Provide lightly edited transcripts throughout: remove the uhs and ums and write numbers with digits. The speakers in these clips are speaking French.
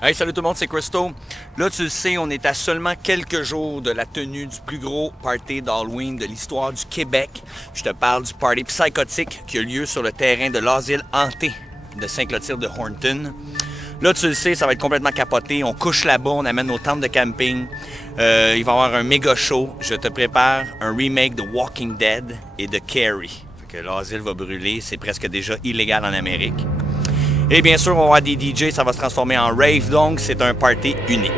Hey, salut tout le monde, c'est Christo. Là, tu le sais, on est à seulement quelques jours de la tenue du plus gros party d'Halloween de l'histoire du Québec. Je te parle du party psychotique qui a lieu sur le terrain de l'asile hanté de Saint-Clotilde de Hornton. Là, tu le sais, ça va être complètement capoté. On couche là-bas, on amène nos tentes de camping. Il va y avoir un méga show. Je te prépare un remake de Walking Dead et de Carrie. Fait que l'asile va brûler, c'est presque déjà illégal en Amérique. Et bien sûr, on va avoir des DJ, ça va se transformer en rave, donc c'est un party unique.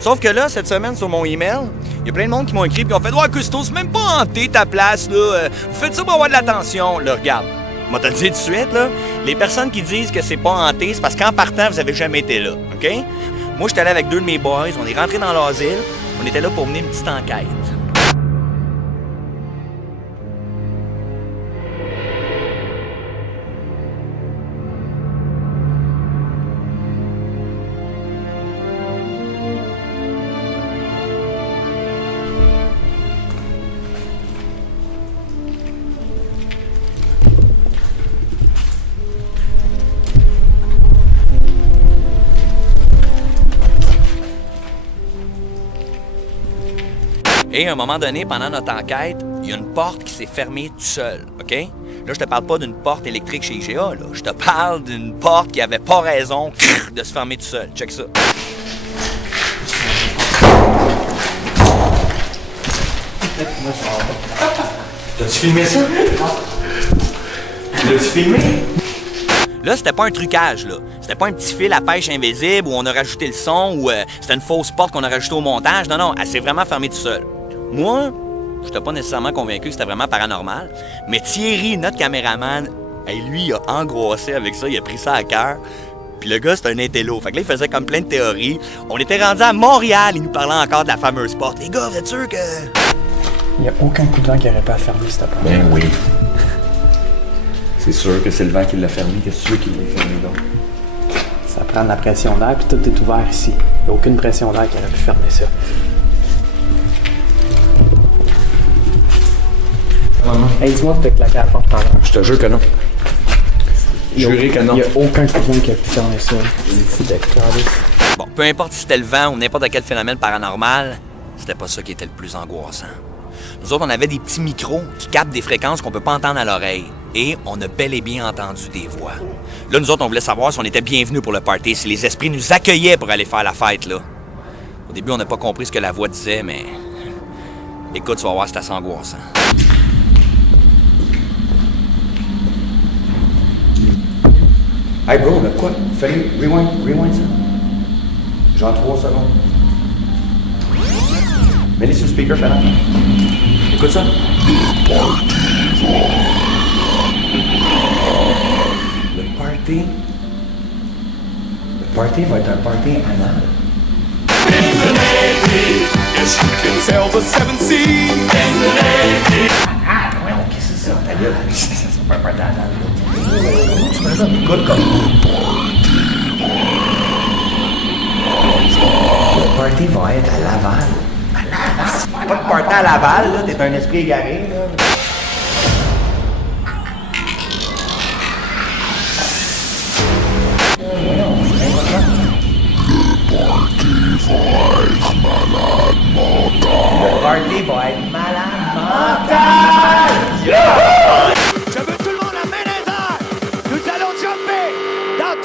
Sauf que là, cette semaine, sur mon email, il y a plein de monde qui m'ont écrit et qui ont fait « Ouais, Cousteau, c'est même pas hanté ta place, là. Vous faites ça pour avoir de l'attention. » Là, regarde, moi te le dire tout de suite, là, les personnes qui disent que c'est pas hanté, c'est parce qu'en partant, vous avez jamais été là, OK? Moi, j'étais allé avec deux de mes boys, on est rentrés dans l'asile, on était là pour mener une petite enquête. Et à un moment donné, pendant notre enquête, il y a une porte qui s'est fermée tout seul, OK? Là, je te parle pas d'une porte électrique chez IGA, là. Je te parle d'une porte qui avait pas raison de se fermer tout seul. Check ça. T'as-tu filmé ça? L'as-tu filmé? Là, c'était pas un trucage, là. C'était pas un petit fil à pêche invisible où on a rajouté le son ou c'était une fausse porte qu'on a rajoutée au montage. Non, elle s'est vraiment fermée tout seul. Moi, j'étais pas nécessairement convaincu que c'était vraiment paranormal, mais Thierry, notre caméraman, lui, il a angoissé avec ça, il a pris ça à cœur. Puis le gars, c'est un intello. Fait que là, il faisait comme plein de théories. On était rendu à Montréal, il nous parlait encore de la fameuse porte. Les gars, vous êtes sûrs que... Il n'y a aucun coup de vent qui aurait pas fermé cette porte. Ben oui. C'est sûr que c'est le vent qui l'a fermé. Qu'est-ce que tu veux qu'il l'ait fermé donc? Ça prend de la pression d'air, puis tout est ouvert ici. Il n'y a aucune pression d'air qui aurait pu fermer ça. Hey, dis-moi que t'as claqué la porte tout à l'heure. Je te jure que non. Juré que non. Il n'y a aucun coup de vent qui a pu fermer ça. C'est fou d'être calé. Bon, peu importe si c'était le vent ou n'importe quel phénomène paranormal, c'était pas ça qui était le plus angoissant. Nous autres, on avait des petits micros qui captent des fréquences qu'on peut pas entendre à l'oreille. Et on a bel et bien entendu des voix. Là, nous autres, on voulait savoir si on était bienvenus pour le party, si les esprits nous accueillaient pour aller faire la fête, là. Au début, on n'a pas compris ce que la voix disait, mais... Écoute, tu vas voir, c'est assez angoissant. Hey bro, quoi? Fais rewind ça. Genre 3 secondes. Mets-les sur le speaker, fais-le. Écoute ça. Le party va être un party anal. Ah, ouais, qu'est-ce que c'est ça? Ta gueule. C'est pas un party anal. Tu me donnes écoute comme. Le party va être à Laval. À Laval? Pas de party à Laval, là. T'es un esprit égaré, là. Le party va être malade mental! Je veux tout le monde à main les airs! Nous allons jumper dans